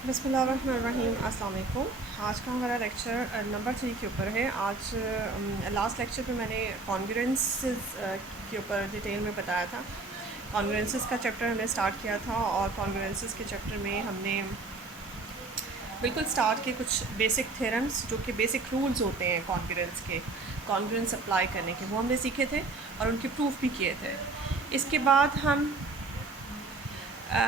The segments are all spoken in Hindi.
बिस्मिल्लाहिर्रहमानिर्रहीम। अस्सलाम वालेकुम। आज का हमारा लेक्चर नंबर 3 के ऊपर है। आज लास्ट लेक्चर पे मैंने कॉन्ग्रुएंसेस के ऊपर डिटेल में बताया था। कॉन्ग्रुएंसेस का चैप्टर हमने स्टार्ट किया था और कॉन्ग्रुएंसेस के चैप्टर में हमने बिल्कुल स्टार्ट के कुछ बेसिक थ्योरम्स जो कि बेसिक रूल्स होते हैं कॉन्ग्रुएंस के, कॉन्ग्रुएंस अप्लाई करने के, वो हमने सीखे थे और उनके प्रूफ भी किए थे। इसके बाद हम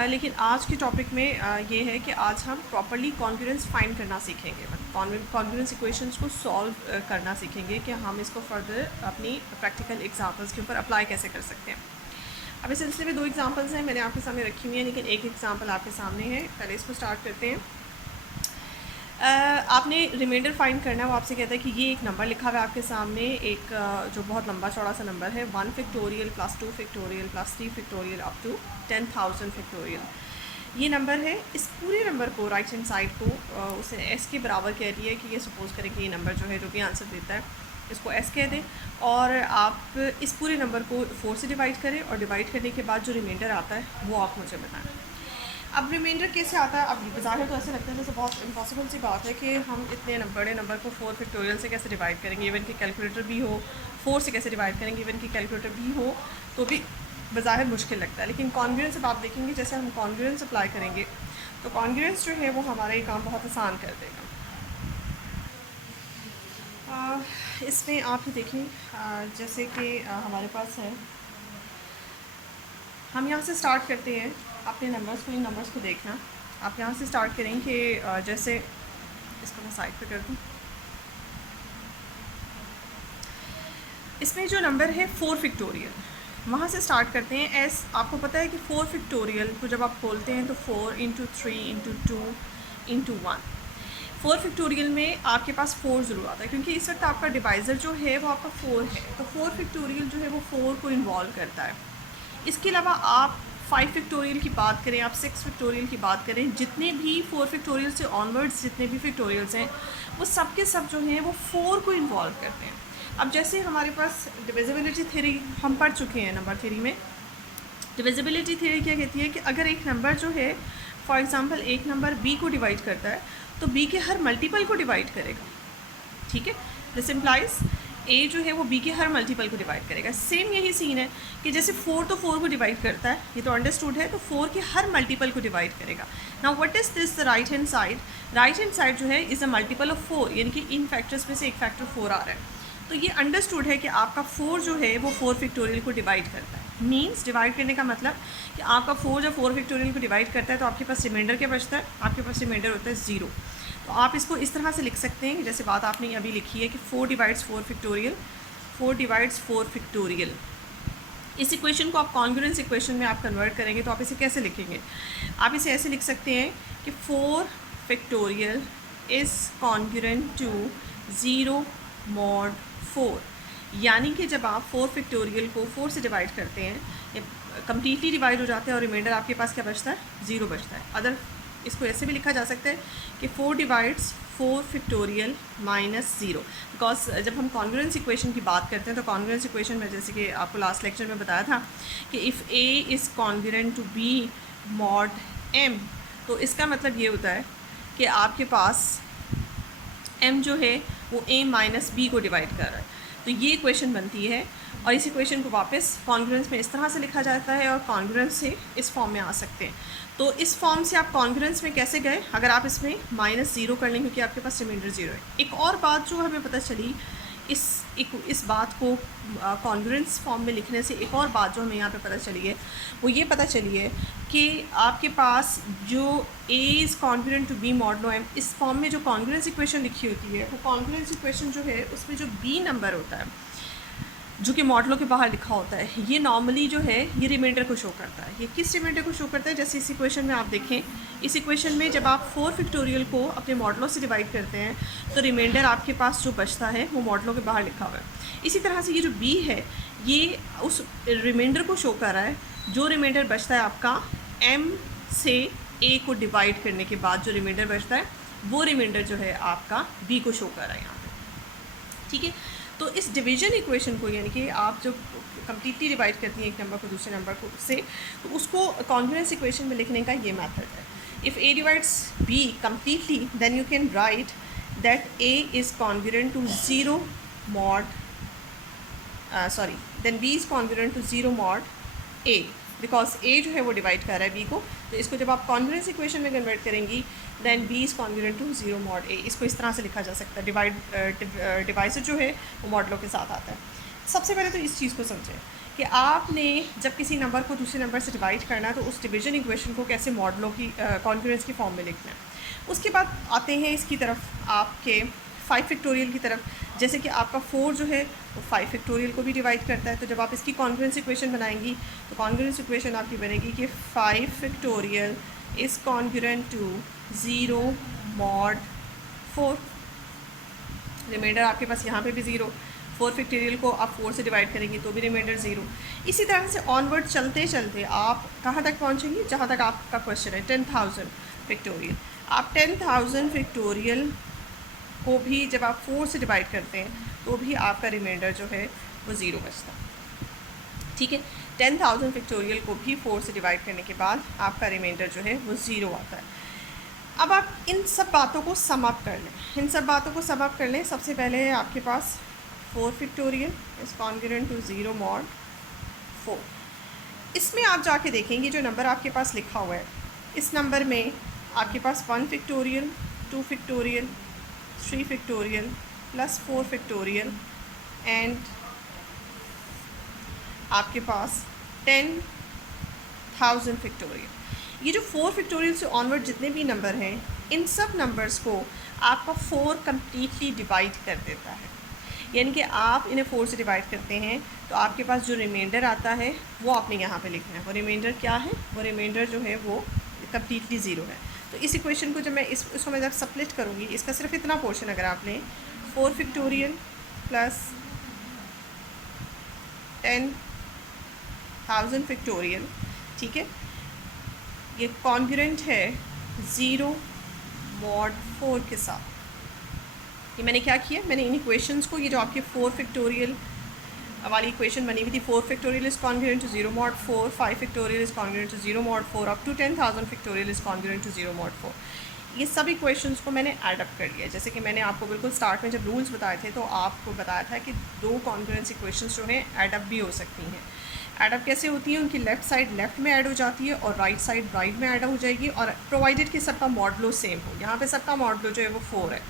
लेकिन आज के टॉपिक में ये है कि आज हम प्रॉपर्ली कॉन्ग्रुएंस फाइंड करना सीखेंगे, मतलब कॉन्ग्रुएंस इक्वेशंस को सॉल्व करना सीखेंगे कि हम इसको फर्दर अपनी प्रैक्टिकल एग्जांपल्स के ऊपर अप्लाई कैसे कर सकते हैं। अब इस सिलसिले में 2 एग्जांपल्स हैं, मैंने आपके सामने रखी हुई हैं, लेकिन एक एग्जांपल आपके सामने है। पहले इसको स्टार्ट करते हैं। आपने रिमाइंडर फाइंड करना है। वो आपसे कहता है कि ये एक नंबर लिखा हुआ है आपके सामने, एक जो बहुत लंबा चौड़ा सा नंबर है, 1 factorial plus 2 factorial plus 3 factorial up to 10,000 factorial. ये नंबर है। इस पूरे नंबर को राइट हैंड साइड को उसे एस के बराबर कह रही है कि ये सपोज़ करें कि ये नंबर जो है जो भी आंसर देता है इसको एस कह दें, और आप इस पूरे नंबर को 4 से डिवाइड करें और डिवाइड करने के बाद जो रिमाइंडर आता है वो आप मुझे बताएं। अब रिमाइंडर कैसे आता है? अब बाज़ाहिर तो ऐसे लगता है जैसे बहुत इम्पॉसिबल सी बात है कि हम इतने बड़े नंबर को 4 फैक्टोरियल से कैसे डिवाइड करेंगे, इवन कि कैलकुलेटर भी हो 4 से कैसे डिवाइड करेंगे, इवन कि कैलकुलेटर भी हो तो भी बाज़ाहिर मुश्किल लगता है। लेकिन कॉन्ग्रुएंस अब आप देखेंगे जैसे हम कॉन्ग्रुएंस अप्लाई करेंगे तो कॉन्ग्रुएंस जो है वो हमारा ये काम बहुत आसान कर देगा। इसमें आप ही देखें, जैसे कि हमारे पास है, हम यहाँ से स्टार्ट करते हैं अपने नंबर्स को, इन नंबर्स को देखना। आप यहाँ से स्टार्ट करें कि जैसे इसको मैं साइड पे कर दूँ। इसमें जो नंबर है 4 फैक्टोरियल, वहाँ से स्टार्ट करते हैं। एस आपको पता है कि 4 फैक्टोरियल को जब आप खोलते हैं तो 4 इंटू 3 इंटू 2 इंटू 1। 4 फैक्टोरियल में आपके पास 4 ज़रूर आता है क्योंकि इस वक्त आपका डिवाइज़र जो है वो आपका 4 है, तो 4 फैक्टोरियल जो है वो 4 को इन्वॉल्व करता है। इसके अलावा आप 5 फैक्टोरियल की बात करें, आप 6 फैक्टोरियल की बात करें, जितने भी 4 फैक्टोरियल से ऑनवर्ड्स जितने भी फैक्टोरियल्स हैं वो सब के सब जो हैं वो 4 को इन्वॉल्व करते हैं। अब जैसे हमारे पास डिविजिबिलिटी थ्योरी हम पढ़ चुके हैं नंबर थ्योरी में। डिविजिबिलिटी थ्योरी क्या कहती है कि अगर एक नंबर जो है, फॉर एग्ज़ाम्पल एक नंबर b को डिवाइड करता है तो b के हर मल्टीपल को डिवाइड करेगा। ठीक है, दिस इम्प्लाइज a जो है वो b के हर मल्टीपल को डिवाइड करेगा। सेम यही सीन है कि जैसे 4 तो 4 को डिवाइड करता है, ये तो अंडरस्टूड है, तो 4 के हर मल्टीपल को डिवाइड करेगा। Now what is this right hand side? Right hand side जो है इज़ अ मल्टीपल ऑफ 4, यानी कि इन फैक्टर्स में से एक फैक्टर 4 आ रहा है। तो ये अंडरस्टूड है कि आपका 4 जो है वो 4 फैक्टोरियल को डिवाइड करता है। मीन्स डिवाइड करने का मतलब कि आपका 4 जब 4 फैक्टोरियल को डिवाइड करता है तो आपके पास रिमाइंडर क्या बचता है? आपके पास रिमाइंडर होता है 0। तो आप इसको इस तरह से लिख सकते हैं जैसे बात आपने अभी लिखी है कि 4 डिवाइड्स 4 फैक्टोरियल, 4 डिवाइड्स 4 फैक्टोरियल। इस इक्वेशन को आप कॉन्ग्रुएंस इक्वेशन में आप कन्वर्ट करेंगे तो आप इसे कैसे लिखेंगे? आप इसे ऐसे लिख सकते हैं कि 4 factorial is congruent to 0 mod 4, यानी कि जब आप 4 फैक्टोरियल को 4 से डिवाइड करते हैं, कम्प्लीटली डिवाइड हो जाते हैं और रिमाइंडर आपके पास क्या बचता है? 0 बचता है। अदर इसको ऐसे भी लिखा जा सकता है कि 4 डिवाइड्स 4 फैक्टोरियल माइनस 0, बिकॉज जब हम कॉन्ग्रुएंस इक्वेशन की बात करते हैं तो कॉन्ग्रुएंस इक्वेशन में जैसे कि आपको लास्ट लेक्चर में बताया था कि if a is congruent to b mod m, तो इसका मतलब ये होता है कि आपके पास m जो है वो a माइनस b को डिवाइड कर रहा है। तो ये इक्वेशन बनती है और इस इक्वेशन को वापस कॉन्ग्रुएंस में इस तरह से लिखा जाता है और कॉन्ग्रुएंस से इस फॉर्म में आ सकते हैं। तो इस फॉर्म से आप कॉन्ग्रुएंस में कैसे गए? अगर आप इसमें -0 कर लें क्योंकि आपके पास रिमाइंडर 0 है। एक और बात जो हमें पता चली इस बात को कॉन्ग्रुएंस फॉर्म में लिखने से, एक और बात जो हमें यहाँ पे पता चली है वो ये पता चली है कि आपके पास जो a is congruent to b modulo m, इस फॉर्म में जो कॉन्ग्रुएंस इक्वेशन लिखी होती है वो कॉन्ग्रुएंस इक्वेशन जो है उसमें जो b नंबर होता है जो कि मॉडलों के बाहर लिखा होता है, ये नॉर्मली जो है ये रिमाइंडर को शो करता है। ये किस रिमाइंडर को शो करता है? जैसे इस इक्वेशन में आप देखें, इस इक्वेशन में जब आप 4 फैक्टोरियल को अपने मॉडलों से डिवाइड करते हैं तो रिमाइंडर आपके पास जो बचता है वो मॉडलों के बाहर लिखा हुआ है। इसी तरह से ये जो b है ये उस रिमाइंडर को शो कर रहा है। जो रिमाइंडर बचता है आपका m से a को डिवाइड करने के बाद जो रिमाइंडर बचता है वो रिमाइंडर जो है आपका b को शो कर रहा है यहाँ पर। ठीक है, तो इस डिवीजन इक्वेशन को, यानी कि आप जब कम्प्लीटली डिवाइड करती हैं एक नंबर को दूसरे नंबर को से, तो उसको कॉन्ग्रुएंस इक्वेशन में लिखने का ये मेथड है। If A divides B completely, then you can write that A is congruent to 0 mod then B is congruent to 0 mod A, because A जो है वो डिवाइड कर रहा है B को, तो इसको जब आप कॉन्ग्रुएंस इक्वेशन में कन्वर्ट करेंगी then B is congruent to 0 mod A। इसको इस तरह से लिखा जा सकता है, डिवाइसर जो है वो मॉडलों के साथ आता है। सबसे पहले तो इस चीज़ को समझें कि आपने जब किसी नंबर को दूसरे नंबर से डिवाइड करना है तो उस डिवीजन इक्वेशन को कैसे मॉडलों की कॉन्ग्रुएंस की फॉर्म में लिखना है। उसके बाद आते हैं इसकी तरफ, आपके 5 फैक्टोरियल की तरफ। जैसे कि आपका 4 जो है वो 5 फैक्टोरियल को भी डिवाइड करता है, तो जब आप इसकी कॉन्ग्रुएंस इक्वेशन बनाएंगी तो कॉन्ग्रुएंस इक्वेशन आपकी बनेगी कि 5 factorial is congruent to 0 mod 4। Remainder आपके पास यहाँ पे भी 0, 4 फैक्टोरियल को आप 4 से डिवाइड करेंगे तो भी रिमाइंडर 0। इसी तरह से ऑनवर्ड चलते चलते आप कहाँ तक पहुँचेंगे, जहाँ तक आपका क्वेश्चन है 10,000 फैक्टोरियल। आप 10,000 फैक्टोरियल को भी जब आप 4 से डिवाइड करते हैं तो भी आपका रिमाइंडर जो है वो 0 बचता है। ठीक है, 10,000 फैक्टोरियल को भी 4 से डिवाइड करने के बाद आपका रिमाइंडर जो है वो 0 आता है। अब आप इन सब बातों को सम अप कर लें, सबसे पहले है आपके पास 4 factorial is congruent to 0 mod 4। इसमें आप जाके देखेंगे जो नंबर आपके पास लिखा हुआ है, इस नंबर में आपके पास 1 factorial, 2 factorial, 3 factorial plus 4 factorial and आपके पास 10,000 फैक्टोरियल। ये जो 4 फैक्टोरियल से ऑनवर्ड जितने भी नंबर हैं, इन सब नंबर्स को आपका 4 कम्प्लीटली डिवाइड कर देता है। यानी कि आप इन्हें 4 से डिवाइड करते हैं तो आपके पास जो रिमाइंडर आता है वो आपने यहाँ पे लिखना है। वो रिमाइंडर क्या है, वो रिमाइंडर जो है वो कम्प्लीटली 0 है। तो इस इक्वेशन को जब मैं इसको मैं जब स्प्लिट करूँगी, इसका सिर्फ इतना पोर्शन अगर आप लें 4 फैक्टोरियल प्लस 10,000 फैक्टोरियल, ठीक है, ये कॉन्ग्रुएंट है 0 mod 4 के साथ। ये मैंने क्या किया, मैंने इन इक्वेशंस को, ये जो आपके 4 फैक्टोरियल वाली इक्वेशन बनी हुई थी, 4 factorial is congruent to 0 mod 4, 5 factorial is congruent to 0 mod 4, up to 10,000 factorial is congruent to 0 mod 4। ये सब इक्वेशंस को मैंने ऐड अप कर लिया। जैसे कि मैंने आपको बिल्कुल स्टार्ट में जब रूल्स बताए थे तो आपको बताया था कि 2 कॉन्ग्रुएंस इक्वेशंस जो हैं ऐड अप भी हो सकती हैं। ऐड अप कैसे होती है, उनकी लेफ़्ट साइड लेफ़्ट में ऐड हो जाती है और राइट साइड राइट में ऐड हो जाएगी, और प्रोवाइडेड कि सबका मॉडलो सेम हो। यहाँ पे सबका मॉडलो जो है वो 4 है,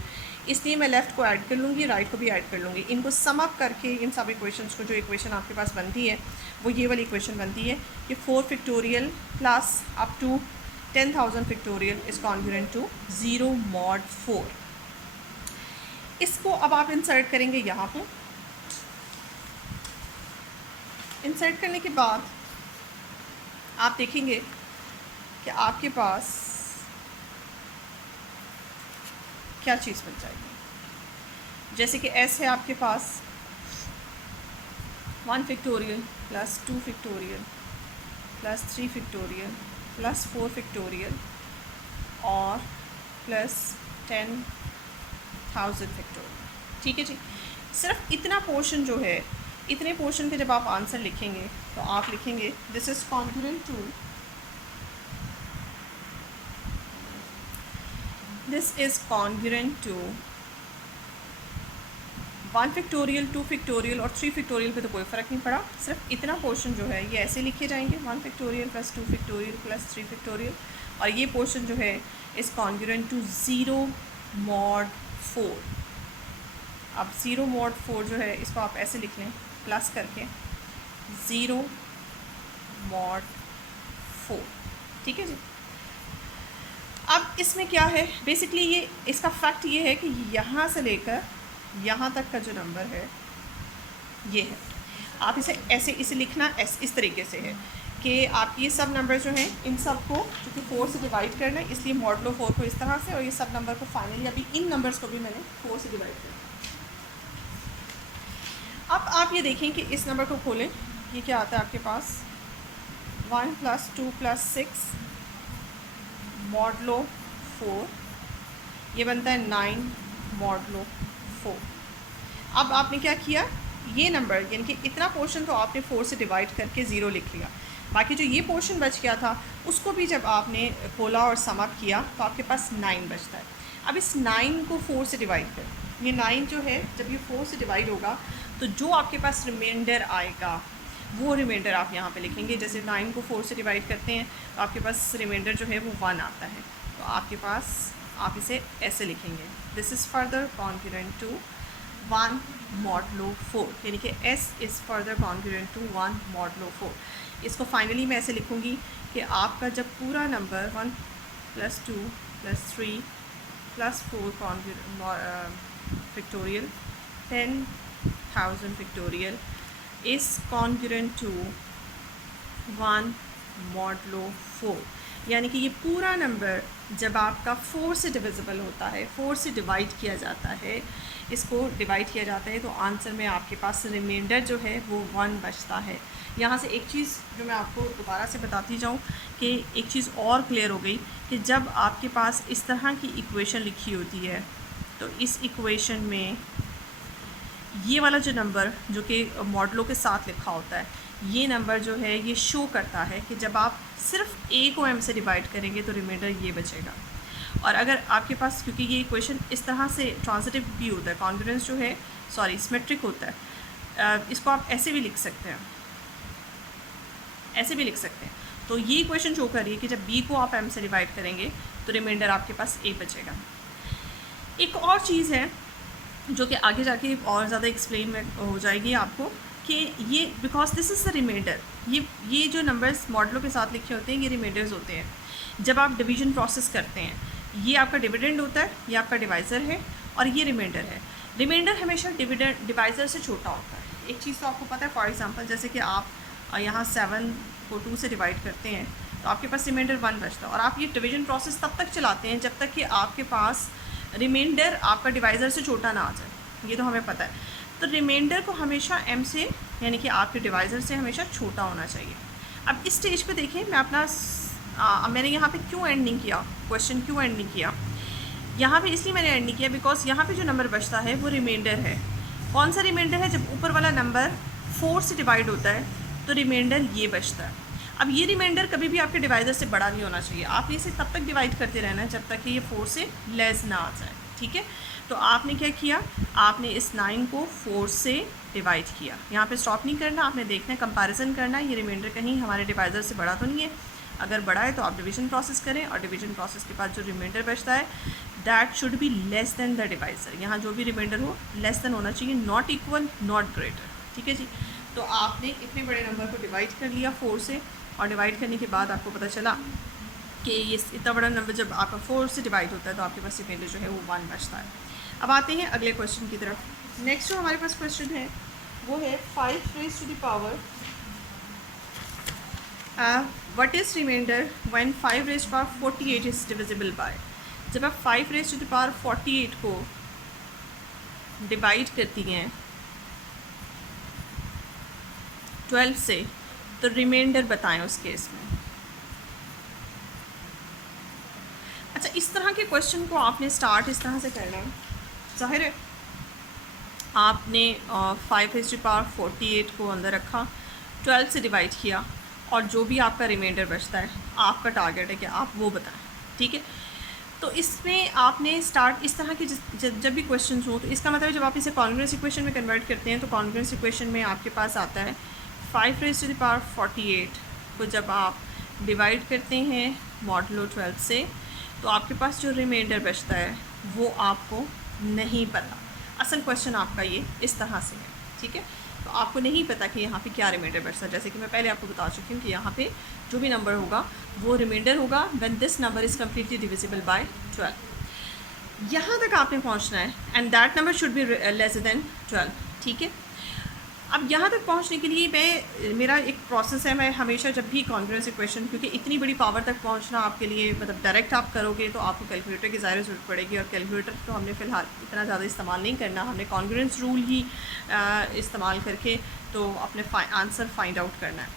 इसलिए मैं लेफ़्ट को ऐड कर लूँगी, राइट को भी ऐड कर लूँगी। इनको सम अप करके इन सब इक्वेशंस को, जो इक्वेशन आपके पास बनती है वो ये वाली इक्वेशन बनती है कि 4 factorial plus up to 10,000 factorial is congruent to 0 mod 4। इसको अब आप इंसर्ट करेंगे यहाँ पे। इंसर्ट करने के बाद आप देखेंगे कि आपके पास क्या चीज़ बन जाएगी। जैसे कि S है आपके पास 1 factorial plus 2 factorial plus 3 factorial plus 4 factorial और प्लस 10,000 फैक्टोरियल। ठीक है जी, सिर्फ इतना पोर्शन जो है, इतने पोर्शन पे जब आप आंसर लिखेंगे तो आप लिखेंगे this is congruent to, this is congruent to 1 factorial, 2 factorial और 3 फैक्टोरियल पे तो कोई फ़र्क नहीं पड़ा। सिर्फ इतना पोर्शन जो है ये ऐसे लिखे जाएंगे 1 factorial plus 2 factorial plus 3 factorial, और ये पोर्शन जो है इज़ कॉन्ग्रुएंट टू 0 mod 4। अब 0 mod 4 जो है इसको आप ऐसे लिख लें प्लस करके 0 mod 4। ठीक है जी, अब इसमें क्या है, बेसिकली ये इसका फैक्ट ये है कि यहाँ से लेकर यहाँ तक का जो नंबर है ये है। आप इसे लिखना इस तरीके से है कि आप ये सब नंबर जो हैं इन सब को, क्योंकि 4 से डिवाइड करना है इसलिए मॉडलो 4 को इस तरह से, और ये सब नंबर को फाइनली अभी इन नंबर्स को भी मैंने 4 से डिवाइड किया। अब आप ये देखें कि इस नंबर को खोलें, ये क्या आता है आपके पास 1 + 2 + 6 मॉडलो 4, ये बनता है 9 मॉडलो 4। अब आपने क्या किया, ये नंबर यानी कि इतना पोर्शन तो आपने 4 से डिवाइड करके 0 लिख लिया। बाकी जो ये पोर्शन बच गया था उसको भी जब आपने खोला और सम अप किया तो आपके पास 9 बचता है। अब इस 9 को 4 से डिवाइड कर, ये 9 जो है जब ये 4 से डिवाइड होगा तो जो आपके पास रिमाइंडर आएगा वो रिमाइंडर आप यहाँ पे लिखेंगे। जैसे 9 को 4 से डिवाइड करते हैं तो आपके पास रिमाइंडर जो है वो 1 आता है, तो आपके पास आप इसे ऐसे लिखेंगे, this is further congruent to 1 modulo 4, यानी कि S is further congruent to 1 modulo 4। इसको फाइनली मैं ऐसे लिखूँगी कि आपका जब पूरा number 1 + 2 + 3 + 4 factorial 10,000 factorial is congruent to 1 modulo 4, यानी कि ये पूरा नंबर जब आपका 4 से डिविजिबल होता है, 4 से डिवाइड किया जाता है, इसको डिवाइड किया जाता है, तो आंसर में आपके पास रिमाइंडर जो है वो 1 बचता है। यहाँ से एक चीज़ जो मैं आपको दोबारा से बताती जाऊँ कि एक चीज़ और क्लियर हो गई कि जब आपके पास इस तरह की इक्वेशन लिखी होती है तो इस इक्वेशन में ये वाला जो नंबर जो कि मॉडलों के साथ लिखा होता है, ये नंबर जो है ये शो करता है कि जब आप सिर्फ a को m से डिवाइड करेंगे तो रिमाइंडर ये बचेगा। और अगर आपके पास, क्योंकि ये इक्वेशन इस तरह से ट्रांजिटिव भी होता है, कॉन्ग्रुएंस जो है सिमेट्रिक होता है, इसको आप ऐसे भी लिख सकते हैं, ऐसे भी लिख सकते हैं। तो ये इक्वेशन शो कर रही है कि जब b को आप m से डिवाइड करेंगे तो रिमाइंडर आपके पास a बचेगा। एक और चीज़ है जो कि आगे जाके और ज़्यादा एक्सप्लेन हो जाएगी आपको कि ये because this is the remainder, ये जो नंबर्स मॉडलों के साथ लिखे होते हैं ये रिमाइंडर्स होते हैं। जब आप डिवीजन प्रोसेस करते हैं, ये आपका डिविडेंड होता है, ये आपका डिवाइज़र है और ये रिमाइंडर है। रिमाइंडर हमेशा डिवाइज़र से छोटा होता है। एक चीज़ तो आपको पता है, फॉर एग्जांपल जैसे कि आप यहाँ 7 को 2 से डिवाइड करते हैं तो आपके पास रिमाइंडर 1 बचता है, और आप ये डिवीजन प्रोसेस तब तक चलाते हैं जब तक कि आपके पास रिमाइंडर आपका डिवाइज़र से छोटा ना आ जाए, ये तो हमें पता है। तो रिमाइंडर को हमेशा m से, यानी कि आपके डिवाइज़र से हमेशा छोटा होना चाहिए। अब इस स्टेज पे देखें, मैं अपना मैंने यहाँ पे क्यों एंड नहीं किया, क्वेश्चन क्यों एंड नहीं किया यहाँ पे, इसलिए मैंने एंड नहीं किया बिकॉज यहाँ पे जो नंबर बचता है वो रिमाइंडर है। कौन सा रिमाइंडर है? जब ऊपर वाला नंबर 4 से डिवाइड होता है तो रिमाइंडर ये बचता है। अब ये रिमाइंडर कभी भी आपके डिवाइज़र से बड़ा नहीं होना चाहिए, आपने इसे तब तक डिवाइड करते रहना है जब तक कि ये 4 से लेस ना आ जाए, ठीक है। तो आपने क्या किया, आपने इस 9 को 4 से डिवाइड किया, यहाँ पे स्टॉप नहीं करना, आपने देखना है, कंपैरिजन करना है, ये रिमाइंडर कहीं हमारे डिवाइज़र से बड़ा तो नहीं है। अगर बड़ा है तो आप डिवीजन प्रोसेस करें, और डिवीजन प्रोसेस के बाद जो रिमाइंडर बचता है that should be less than the divisor. यहाँ जो भी रिमाइंडर हो लेस देन होना चाहिए, नॉट इक्वल, नॉट ग्रेटर, ठीक है जी। तो आपने इतने बड़े नंबर को डिवाइड कर लिया 4 से, और डिवाइड करने के बाद आपको पता चला कि ये इतना बड़ा नंबर जब आपका 4 से डिवाइड होता है तो आपके पास रिमाइंडर जो है वो 1 बचता है। अब आते हैं अगले क्वेश्चन की तरफ। नेक्स्ट जो हमारे पास क्वेश्चन है वो है 5 raised to the power what is remainder when 5 raised to the power 48 is divisible by. जब आप 5 raised to the power 48 को डिवाइड करती हैं 12 से तो रिमाइंडर बताएं उस केस में। अच्छा, इस तरह के क्वेश्चन को आपने स्टार्ट इस तरह से करना है, जाहिर है आपने 5 raised to the power 48 को अंदर रखा, 12 से डिवाइड किया, और जो भी आपका रिमाइंडर बचता है आपका टारगेट है कि आप वो बताएं, ठीक है। तो इसमें आपने स्टार्ट इस तरह की जब भी क्वेश्चन हो तो इसका मतलब जब आप इसे कॉन्ग्रुएंस इक्वेशन में कन्वर्ट करते हैं तो कॉन्ग्रुएंस इक्वेशन में आपके पास आता है 5 raised to the power 48 को जब आप डिवाइड करते हैं मॉडलो 12 से तो आपके पास जो रिमाइंडर बचता है वो आपको नहीं पता। असल क्वेश्चन आपका ये इस तरह से है, ठीक है। तो आपको नहीं पता कि यहाँ पे क्या रिमाइंडर बचता है, जैसे कि मैं पहले आपको बता चुकी हूँ कि यहाँ पे जो भी नंबर होगा वो रिमाइंडर होगा when this number is completely divisible by 12। यहाँ तक आपने पहुँचना है, and that number should be less than 12, ठीक है। अब यहाँ तक पहुँचने के लिए मेरा एक प्रोसेस है, मैं हमेशा जब भी कॉन्ग्रुएंस इक्वेशन, क्योंकि इतनी बड़ी पावर तक पहुँचना आपके लिए मतलब डायरेक्ट आप करोगे तो आपको कैलकुलेटर की ज़ाहिर ज़रूरत पड़ेगी, और कैलकुलेटर तो हमने फ़िलहाल इतना ज़्यादा इस्तेमाल नहीं करना, हमने कॉन्ग्रुएंस रूल ही इस्तेमाल करके तो अपने आंसर फाइंड आउट करना है।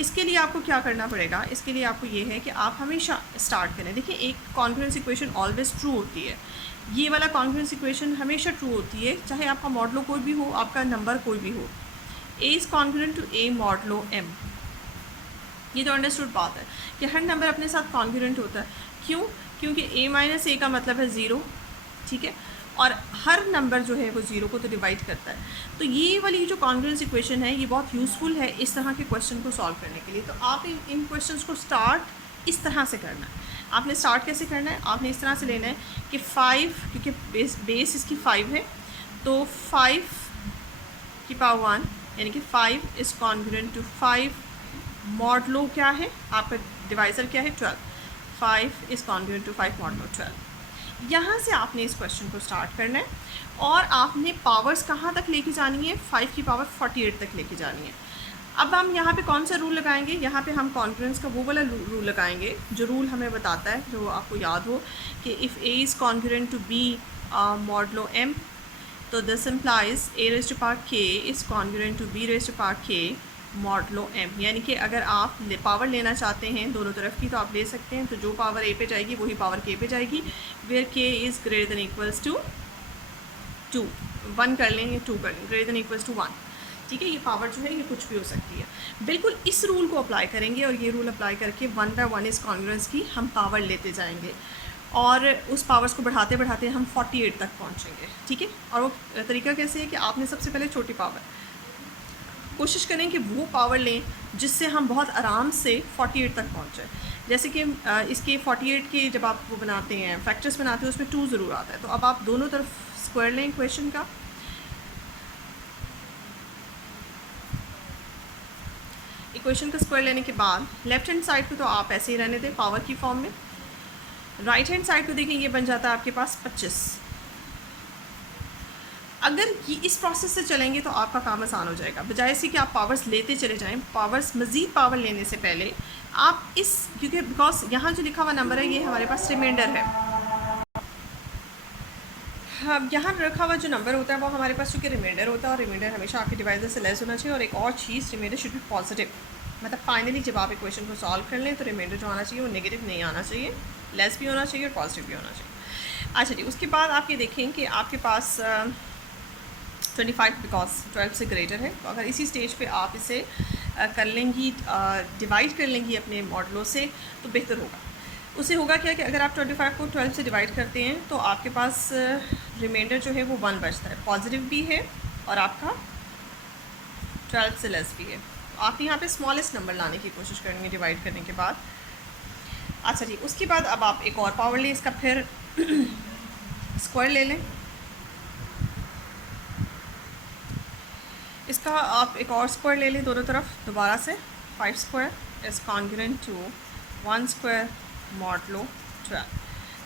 इसके लिए आपको क्या करना पड़ेगा, इसके लिए आपको ये है कि आप हमेशा स्टार्ट करें। देखिए, एक कॉन्ग्रुएंस इक्वेशन ऑलवेज ट्रू होती है, ये वाला कॉन्ग्रुएंस इक्वेशन हमेशा ट्रू होती है, चाहे आपका मॉडलो कोई भी हो, आपका नंबर कोई भी हो। A is congruent to A modulo M, ये तो अंडरस्टूड बात है कि हर नंबर अपने साथ कॉन्ग्रुएंट होता है। क्यों? क्योंकि a माइनस ए का मतलब है ज़ीरो, ठीक है, और हर नंबर जो है वो ज़ीरो को तो डिवाइड करता है। तो ये वाली जो कॉन्ग्रुएंस इक्वेशन है ये बहुत यूज़फुल है इस तरह के क्वेश्चन को सॉल्व करने के लिए। तो आप इन क्वेश्चंस को स्टार्ट इस तरह से करना है। आपने स्टार्ट कैसे करना है? आपने इस तरह से लेना है कि 5, क्योंकि बेस इसकी 5 है, तो 5 की पावर 1 यानी कि 5 इज़ कॉन्ग्रुएंट टू 5 मॉडलो क्या है आपका डिवाइज़र क्या है 12, 5 इज़ कॉन्ग्रुएंट टू 5 मॉडलो 12। यहाँ से आपने इस क्वेश्चन को स्टार्ट करना है और आपने पावर्स कहाँ तक लेके जानी है? 5 की पावर 48 तक लेके जानी है। अब हम यहाँ पे कौन सा रूल लगाएंगे? यहाँ पे हम कॉन्ग्रुएंस का वो वाला रूल लगाएंगे जो रूल हमें बताता है, जो आपको याद हो कि if A is congruent to B modulo M, तो this implies a raise to power k is congruent to b raise to power k modulo m। यानी कि अगर आप पावर लेना चाहते हैं दोनों तरफ की तो आप ले सकते हैं, तो जो पावर a पे जाएगी वही पावर k पे जाएगी, where k is greater than equals to 2, 1 कर लेंगे, 2 कर लेंगे, ग्रेटर देन इक्वल्स टू 1, ठीक है। ये पावर जो है ये कुछ भी हो सकती है। बिल्कुल इस रूल को अप्लाई करेंगे और ये रूल अप्लाई करके 1 बाय 1 इज़ कॉन्ग्रुएंस की हम पावर लेते जाएंगे और उस पावर्स को बढ़ाते बढ़ाते हम 48 तक पहुंचेंगे, ठीक है। और वो तरीका कैसे है कि आपने सबसे पहले छोटी पावर कोशिश करें कि वो पावर लें जिससे हम बहुत आराम से 48 तक पहुँचें। जैसे कि इसके 48 के जब आप वो बनाते हैं फैक्टर्स बनाते हैं उसमें 2 ज़रूर आता है, तो अब आप दोनों तरफ स्क्वायर लें इक्वेशन का। इक्वेशन का स्क्वायर लेने के बाद लेफ्ट हैंड साइड को तो आप ऐसे ही रहने दें पावर की फॉर्म में, राइट हैंड साइड को देखें ये बन जाता है आपके पास 25। अगर ये इस प्रोसेस से चलेंगे तो आपका काम आसान हो जाएगा, बजाय से कि आप पावर्स लेते चले जाएं। पावर्स मज़ीद पावर लेने से पहले आप इस, क्योंकि बिकॉज यहाँ जो लिखा हुआ नंबर है ये हमारे पास रिमाइंडर है, अब यहाँ रखा हुआ जो नंबर होता है वो हमारे पास चूँकि रिमाइंडर होता है और रिमाइंडर हमेशा आपके डिवाइजर से लेस होना चाहिए। और एक और चीज़, रिमाइंडर शुड बी पॉजिटिव, मतलब फाइनली जब आप इक्वेशन को सॉल्व कर लें तो रिमाइंडर जो आना चाहिए वो नेगेटिव नहीं आना चाहिए, लेस भी होना चाहिए और पॉजिटिव भी होना चाहिए। अच्छा जी, उसके बाद आप ये देखें कि आपके पास 25 बिकॉज 12 से ग्रेटर है, तो अगर इसी स्टेज पे आप इसे कर लेंगी, डिवाइड कर लेंगी अपने मॉडलों से तो बेहतर होगा। उससे होगा क्या कि अगर आप 25 को 12 से डिवाइड करते हैं तो आपके पास रिमाइंडर जो है वो 1 बचता है, पॉजिटिव भी है और आपका 12 से लेस भी है। तो आप यहाँ पे स्मॉलेस्ट नंबर लाने की कोशिश करेंगे डिवाइड करने के बाद। अच्छा जी, उसके बाद अब आप एक और पावर लें, इसका फिर स्क्वायर ले लें, इसका आप एक और स्क्वायर ले लें दोनों तरफ दोबारा से। 5 square is congruent to 1 square modulo 12।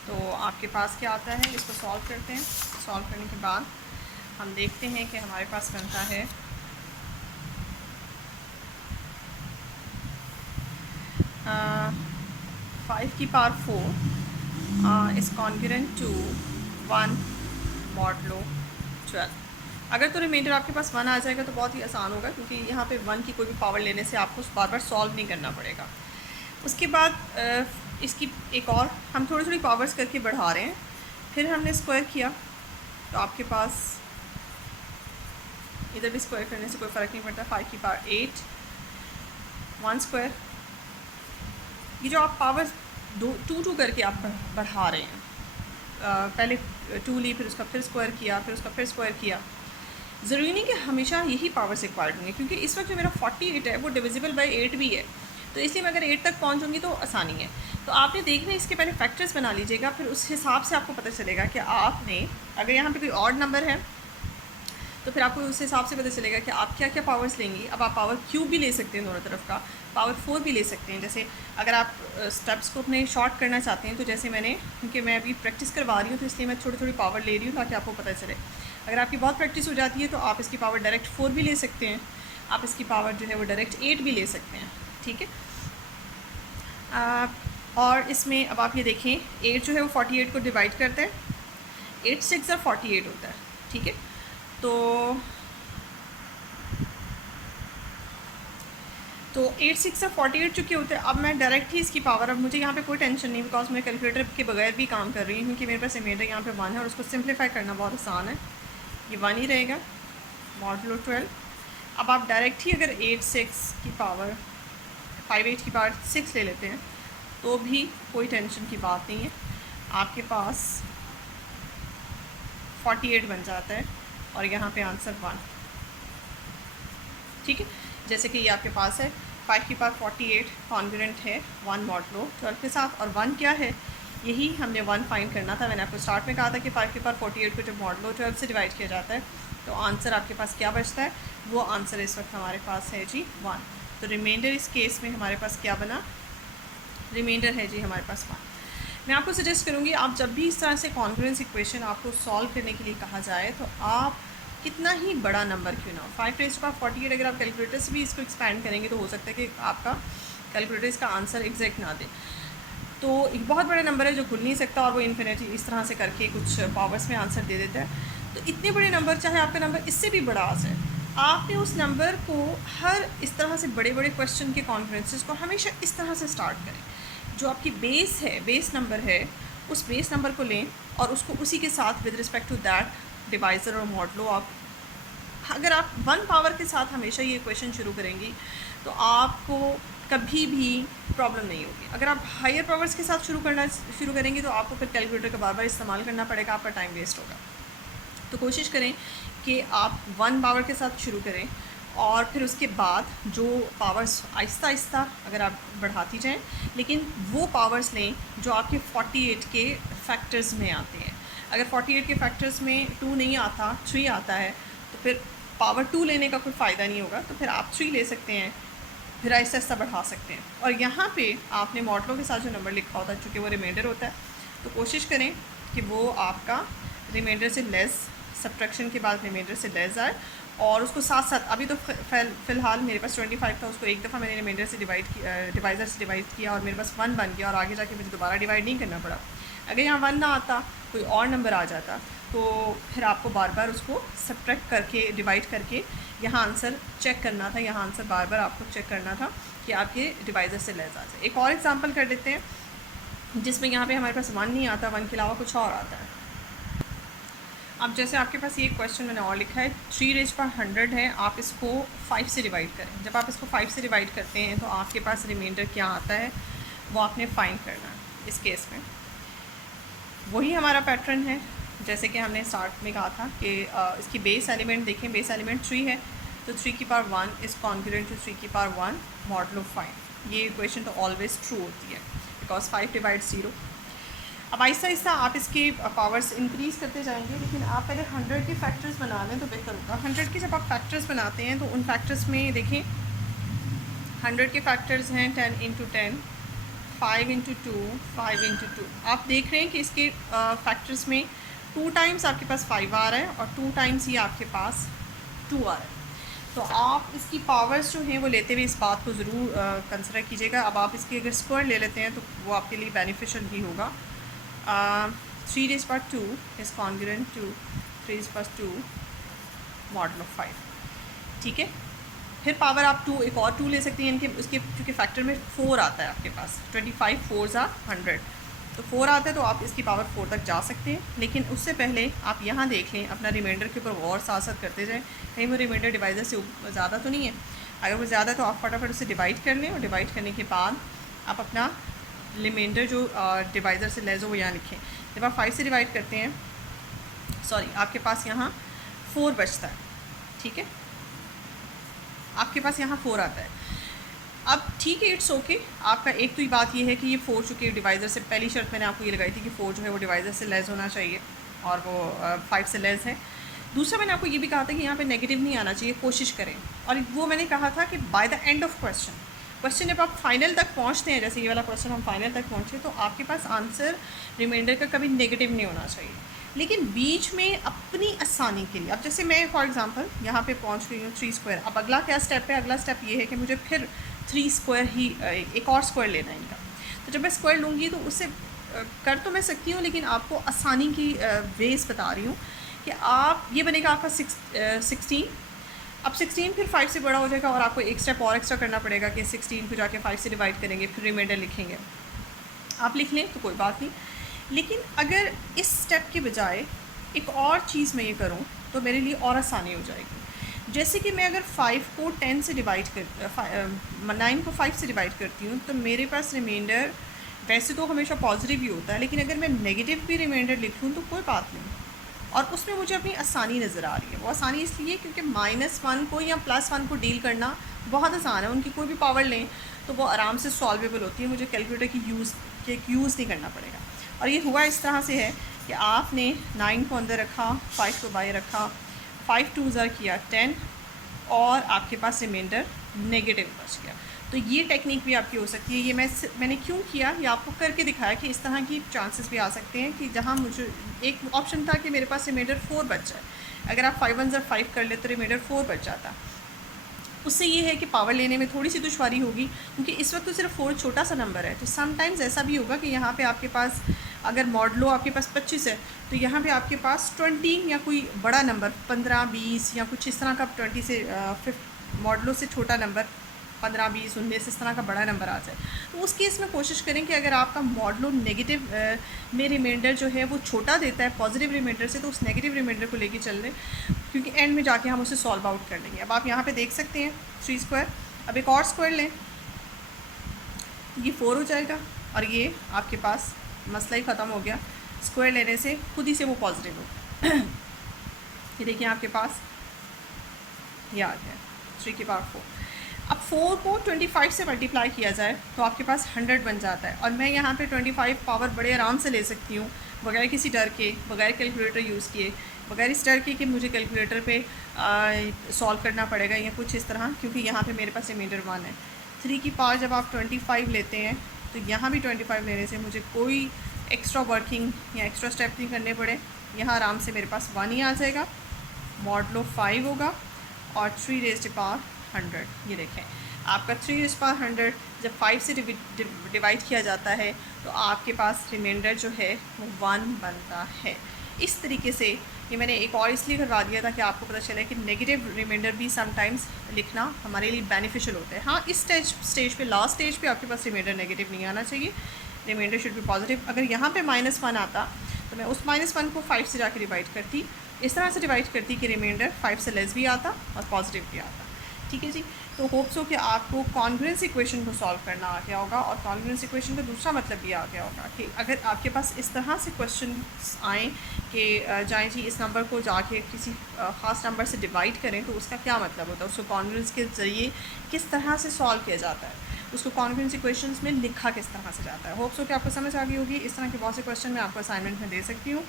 तो आपके पास क्या आता है, इसको सॉल्व करते हैं। सॉल्व करने के बाद हम देखते हैं कि हमारे पास बनता है 5 की power 4 is congruent to 1 modulo 12। अगर तो रिमाइंडर आपके पास 1 आ जाएगा तो बहुत ही आसान होगा, क्योंकि यहाँ पे 1 की कोई भी पावर लेने से आपको बार बार सॉल्व नहीं करना पड़ेगा। उसके बाद इसकी एक और हम थोड़ी थोड़ी पावर्स करके बढ़ा रहे हैं, फिर हमने स्क्वायर किया तो आपके पास इधर भी स्क्वायर करने से कोई फ़र्क नहीं पड़ता। 5 की पावर 8 1 स्क्वायर, ये जो आप पावर 2 करके आप बढ़ा रहे हैं, पहले 2 ली, फिर उसका फिर स्क्वायर किया, फिर उसका फिर स्क्वायर किया। ज़रूरी नहीं कि हमेशा यही पावर से रिक्वायर्ड होंगे, क्योंकि इस वक्त जो मेरा 48 है वो डिविजिबल बाय 8 भी है, तो इसलिए मैं अगर 8 तक पहुंचूंगी तो आसानी है। तो आपने देखना इसके पहले फैक्टर्स बना लीजिएगा, फिर उस हिसाब से आपको पता चलेगा कि आपने अगर यहाँ पे कोई ऑड नंबर है तो फिर आपको उस हिसाब से पता चलेगा कि आप क्या क्या पावर्स लेंगी। अब आप पावर क्यूब भी ले सकते हैं दोनों तरफ का, पावर 4 भी ले सकते हैं। जैसे अगर आप स्टेप्स को अपने शॉर्ट करना चाहते हैं तो जैसे मैंने, क्योंकि मैं अभी प्रैक्टिस करवा रही हूँ तो इसलिए मैं थोड़ी थोड़ी पावर ले रही हूँ ताकि आपको पता चले। अगर आपकी बहुत प्रैक्टिस हो जाती है तो आप इसकी पावर डायरेक्ट 4 भी ले सकते हैं, आप इसकी पावर जो है वो डायरेक्ट 8 भी ले सकते हैं, ठीक है। और इसमें अब आप ये देखें 8 जो है वो 48 को डिवाइड करता है, 8 6 और 48 होता है, ठीक है। तो 8 6 और 48 चुके होते हैं। अब मैं डायरेक्ट ही इसकी पावर, अब मुझे यहाँ पे कोई टेंशन नहीं, बिकॉज मैं कैलकुलेटर के बगैर भी काम कर रही हूँ, क्योंकि मेरे पास रिमाइंडर यहाँ पे 1 है और उसको सिंप्लीफाई करना बहुत आसान है। ये 1 ही रहेगा मॉडलो 12। अब आप डायरेक्ट ही अगर 8 6 की पावर 5 8 की पावर 6 ले लेते हैं तो भी कोई टेंशन की बात नहीं है, आपके पास 48 बन जाता है और यहाँ पे आंसर 1। ठीक है, जैसे कि ये आपके पास है 5 की पावर 48 कॉन्ग्रुएंट है 1 मॉडलो 12 के साथ, और 1 क्या है, यही हमने 1 फाइंड करना था। मैंने आपको स्टार्ट में कहा था कि 5 की पावर 48 को जब मॉडलो 12 से डिवाइड किया जाता है तो आंसर आपके पास क्या बचता है, वो आंसर इस वक्त हमारे पास है जी 1। तो रिमाइंडर इस केस में हमारे पास क्या बना, रिमाइंडर है जी हमारे पास 1। मैं आपको सजेस्ट करूँगी आप जब भी इस तरह से कॉन्ग्रुएंस इक्वेशन आपको सॉल्व करने के लिए कहा जाए तो आप कितना ही बड़ा नंबर क्यों ना हो, 5 रेज़ टू पावर 48 अगर आप कैलकुलेटर से भी इसको एक्सपैंड करेंगे तो हो सकता है कि आपका कैलकुलेटर इसका आंसर एग्जैक्ट ना दे। तो एक बहुत बड़ा नंबर है जो खुल नहीं सकता और वो इन्फिनिटी इस तरह से करके कुछ पावर्स में आंसर दे देता है। तो इतने बड़े नंबर, चाहे आपका नंबर इससे भी बड़ा आ जाए, आपने उस नंबर को हर इस तरह से बड़े बड़े क्वेश्चन के कॉन्फ्रेंसेस को हमेशा इस तरह से स्टार्ट करें। जो आपकी बेस है, बेस नंबर है, उस बेस नंबर को लें और उसको उसी के साथ with respect to that divisor और मॉडलो आप, अगर आप 1 पावर के साथ हमेशा ये क्वेश्चन शुरू करेंगी तो आपको कभी भी प्रॉब्लम नहीं होगी। अगर आप हायर पावर्स के साथ शुरू करेंगे तो आपको फिर कैलकुलेटर का बार बार इस्तेमाल करना पड़ेगा, आपका टाइम वेस्ट होगा। तो कोशिश करें कि आप 1 पावर के साथ शुरू करें और फिर उसके बाद जो पावर्स आहिस्ता आहिस्ता अगर आप बढ़ाती जाएं, लेकिन वो पावर्स लें जो आपके 48 के फैक्टर्स में आते हैं। अगर 48 के फैक्टर्स में 2 नहीं आता, 3 आता है, तो फिर पावर 2 लेने का कोई फ़ायदा नहीं होगा। तो फिर आप 3 ले सकते हैं, फिर आहिस्ता आहिस्ता बढ़ा सकते हैं। और यहाँ पे आपने मॉडलों के साथ जो नंबर लिखा होता है, चूँकि वो रिमाइंडर होता है, तो कोशिश करें कि वो आपका रिमाइंडर से लेस, सब्ट्रैक्शन के बाद रिमाइंडर से लेस आए, और उसको साथ साथ, अभी तो फ़िलहाल मेरे पास 25 था, उसको एक दफ़ा मैंने रिमाइंडर से डिवाइज़र से डिवाइड किया और मेरे पास 1 बन गया और आगे जाके मुझे दोबारा डिवाइड नहीं करना पड़ा। अगर यहाँ 1 ना आता, कोई और नंबर आ जाता, तो फिर आपको बार बार उसको सब्ट्रैक्ट करके, डिवाइड करके यहाँ आंसर चेक करना था, यहाँ आंसर बार बार आपको चेक करना था कि आपके डिवाइज़र से लेस आ जाए। एक और एग्जांपल कर देते हैं जिसमें यहाँ पे हमारे पास 1 नहीं आता, 1 के अलावा कुछ और आता है। अब जैसे आपके पास ये क्वेश्चन मैंने और लिखा है, 3 रेज़ पर 100 है, आप इसको 5 से डिवाइड करें। जब आप इसको 5 से डिवाइड करते हैं तो आपके पास रिमाइंडर क्या आता है, वो आपने फाइंड करना है। इस केस में वही हमारा पैटर्न है जैसे कि हमने स्टार्ट में कहा था कि इसकी बेस एलिमेंट देखें, बेस एलिमेंट 3 है, तो 3 की पावर 1 इज़ कॉन्ग्रुएंट टू 3 की पावर 1 मॉडलो 5। ये इक्वेशन तो ऑलवेज ट्रू होती है बिकॉज 5 डिवाइड 0। अब आहिस्ता आहिस्ता आप इसके पावर्स इंक्रीज़ करते जाएंगे, लेकिन आप पहले 100 के फैक्टर्स बना लें तो बेहतर होगा। 100 के जब आप फैक्टर्स बनाते हैं तो उन फैक्टर्स में देखें 100 के फैक्टर्स हैं 10 × 10, 5 × 2, 5 × 2। आप देख रहे हैं कि इसके फैक्टर्स में 2 टाइम्स आपके पास 5 आ रहा है और 2 टाइम्स ही आपके पास 2 आ रहा है। तो आप इसकी पावर्स जो हैं वो लेते हुए इस बात को ज़रूर कंसिडर कीजिएगा। अब आप इसकी अगर स्क्वायर ले लेते हैं तो वो आपके लिए बेनिफिशियल ही होगा। 3 रेज़ पर 2 इज़ कॉन्ग्रुएंट टू 3 रेज़ पर 2 मॉडलो 5। ठीक है, फिर पावर आप 2, एक और 2 ले सकते हैं इनके, उसके क्योंकि फैक्टर में 4 आता है आपके पास, 25 4s are 100, तो 4 आता है तो आप इसकी पावर 4 तक जा सकते हैं। लेकिन उससे पहले आप यहाँ देख लें, अपना रिमाइंडर के ऊपर और साथ साथ करते जाएँ, कहीं वो रिमाइंडर डिवाइज़र से ज़्यादा तो नहीं है। अगर वो ज़्यादा तो आप फटाफट उसे डिवाइड कर लें और डिवाइड करने के बाद आप अपना रिमाइंडर जो डिवाइज़र से लेस हो वो यहाँ लिखें। जब आप 5 से डिवाइड करते हैं, सॉरी, आपके पास यहाँ 4 बचता है। ठीक है, आपके पास यहाँ 4 आता है। अब ठीक है, इट्स ओके। आपका एक तो ही बात ये है कि ये 4 चूँकि डिवाइज़र से, पहली शर्त मैंने आपको ये लगाई थी कि 4 जो है वो डिवाइज़र से लेस होना चाहिए और वो 5 से लेस है। दूसरा मैंने आपको ये भी कहा था कि यहाँ पे नेगेटिव नहीं आना चाहिए, कोशिश करें। और वो मैंने कहा था कि by the end of question जब आप फाइनल तक पहुँचते हैं, जैसे ये वाला क्वेश्चन हम फाइनल तक पहुँचे, तो आपके पास आंसर रिमाइंडर का कभी नेगेटिव नहीं होना चाहिए। लेकिन बीच में अपनी आसानी के लिए, अब जैसे मैं फॉर एग्जांपल यहाँ पे पहुँच गई हूँ 3 स्क्वायर, अब अगला क्या स्टेप है, अगला स्टेप ये है कि मुझे फिर 3 स्क्वायर ही, एक और स्क्वायर लेना है इनका। तो जब मैं स्क्वायर लूँगी तो उससे कर तो मैं सकती हूँ, लेकिन आपको आसानी की वेज बता रही हूँ कि आप, ये बनेगा आपका 16। अब 16 फिर 5 से बड़ा हो जाएगा और आपको एक स्टेप और एक्स्ट्रा करना पड़ेगा कि 16 को जाके 5 से डिवाइड करेंगे, फिर रिमाइंडर लिखेंगे। आप लिख लें तो कोई बात नहीं, लेकिन अगर इस स्टेप के बजाय एक और चीज़ मैं ये करूँ तो मेरे लिए और आसानी हो जाएगी। जैसे कि मैं अगर 5 को 10 से डिवाइड कर 9 को 5 से डिवाइड करती हूँ तो मेरे पास रिमाइंडर वैसे तो हमेशा पॉजिटिव ही होता है, लेकिन अगर मैं नेगेटिव भी रिमाइंडर लिख लूँ तो कोई बात नहीं, और उसमें मुझे अपनी आसानी नज़र आ रही है। वो आसानी इसलिए क्योंकि -1 को या +1 को डील करना बहुत आसान है, उनकी कोई भी पावर लें तो वो आराम से सॉल्वेबल होती है, मुझे कैलकुलेटर की यूज़ नहीं करना पड़ेगा। और ये हुआ इस तरह से है कि आपने 9 को अंदर रखा, 5 को बाहर रखा, 5 2 ज़र किया 10, और आपके पास रिमाइंडर नेगेटिव बच गया। तो ये टेक्निक भी आपकी हो सकती है। ये मैंने क्यों किया, ये आपको करके दिखाया कि इस तरह की चांसेस भी आ सकते हैं कि जहाँ मुझे एक ऑप्शन था कि मेरे पास रिमाइंडर 4 बच जाए, अगर आप 5 1 ज़र 5 कर ले तो रिमाइंडर 4 बच जाता। उससे ये है कि पावर लेने में थोड़ी सी दुश्वारी होगी, क्योंकि इस वक्त तो सिर्फ 4 छोटा सा नंबर है। तो समटाइम्स ऐसा भी होगा कि यहाँ पे आपके पास अगर मॉडलो आपके पास 25 है तो यहाँ पे आपके पास 20 या कोई बड़ा नंबर 15 20 या कुछ इस तरह का 20 से मॉडलो से छोटा नंबर 15 20 19 इस तरह का बड़ा नंबर आ जाए। तो उस केस में कोशिश करें कि अगर आपका मॉडलो नेगेटिव में रिमाइंडर जो है वो छोटा देता है पॉजिटिव रिमाइंडर से, तो उस नेगेटिव रिमाइंडर को लेके चल लें, क्योंकि एंड में जाके हम उसे सॉल्व आउट कर लेंगे। अब आप यहाँ पे देख सकते हैं 3 स्क्वायर, अब एक और स्क्वायर लें, ये 4 हो जाएगा, और ये आपके पास मसला ही ख़त्म हो गया। स्क्वायर लेने से खुद ही से वो पॉजिटिव हो ये देखिए आपके पास ये आ गया 3 की पावर 4। अब 4 को 25 से मल्टीप्लाई किया जाए तो आपके पास 100 बन जाता है, और मैं यहाँ पे 25 पावर बड़े आराम से ले सकती हूँ, बगैर किसी डर के, बगैर कैलकुलेटर यूज़ किए, बगैर इस डर के कि मुझे कैलकुलेटर पे सॉल्व करना पड़ेगा या कुछ इस तरह, क्योंकि यहाँ पे मेरे पास रिमाइंडर 1 है। 3 की पावर जब आप 25 लेते हैं तो यहाँ भी 25 लेने से मुझे कोई एक्स्ट्रा वर्किंग या एक्स्ट्रा स्टेप नहीं करने पड़े, यहाँ आराम से मेरे पास 1 ही आ जाएगा, मॉडलो 5 होगा, और 3 रेज़्ड टू पावर 100। ये देखें आपका 3 रेज़्ड टू पावर 100 जब 5 से डिवाइड किया जाता है तो आपके पास रिमाइंडर जो है वो 1 बनता है। इस तरीके से ये मैंने एक और इसलिए करवा दिया था कि आपको पता चले कि नेगेटिव रिमाइंडर भी समटाइम्स लिखना हमारे लिए बेनिफिशियल होता है। हाँ, इस स्टेज पे, लास्ट स्टेज पे आपके पास रिमाइंडर नेगेटिव नहीं आना चाहिए, रिमाइंडर शुड बी पॉजिटिव। अगर यहाँ पे -1 आता तो मैं उस -1 को 5 से जाके डिवाइड करती, इस तरह से डिवाइड करती कि रिमाइंडर 5 से लेस भी आता और पॉजिटिव भी आता। ठीक है जी, तो होप्स हो कि आपको कॉन्ग्रुएंस इक्वेशन को सॉल्व करना आ गया होगा, और कॉन्ग्रुएंस इक्वेशन का दूसरा मतलब भी आ गया होगा कि अगर आपके पास इस तरह से क्वेश्चन आएँ कि जाएँ जी इस नंबर को जाके किसी ख़ास नंबर से डिवाइड करें तो उसका क्या मतलब होता है, उसको कॉन्ग्रुएंस के ज़रिए किस तरह से सॉल्व किया जाता है, उसको कॉन्ग्रुएंस इक्वेशंस में लिखा किस तरह से जाता है। होप्स हो कि आपको समझ आ गई होगी। इस तरह के बहुत से क्वेश्चन मैं आपको असाइनमेंट में दे सकती हूँ,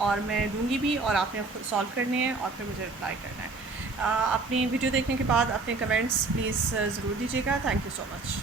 और मैं दूँगी भी, और आपने सॉल्व करने हैं और फिर मुझे रिप्लाई करना है। अपनी वीडियो देखने के बाद अपने कमेंट्स प्लीज़ ज़रूर दीजिएगा। Thank you so much.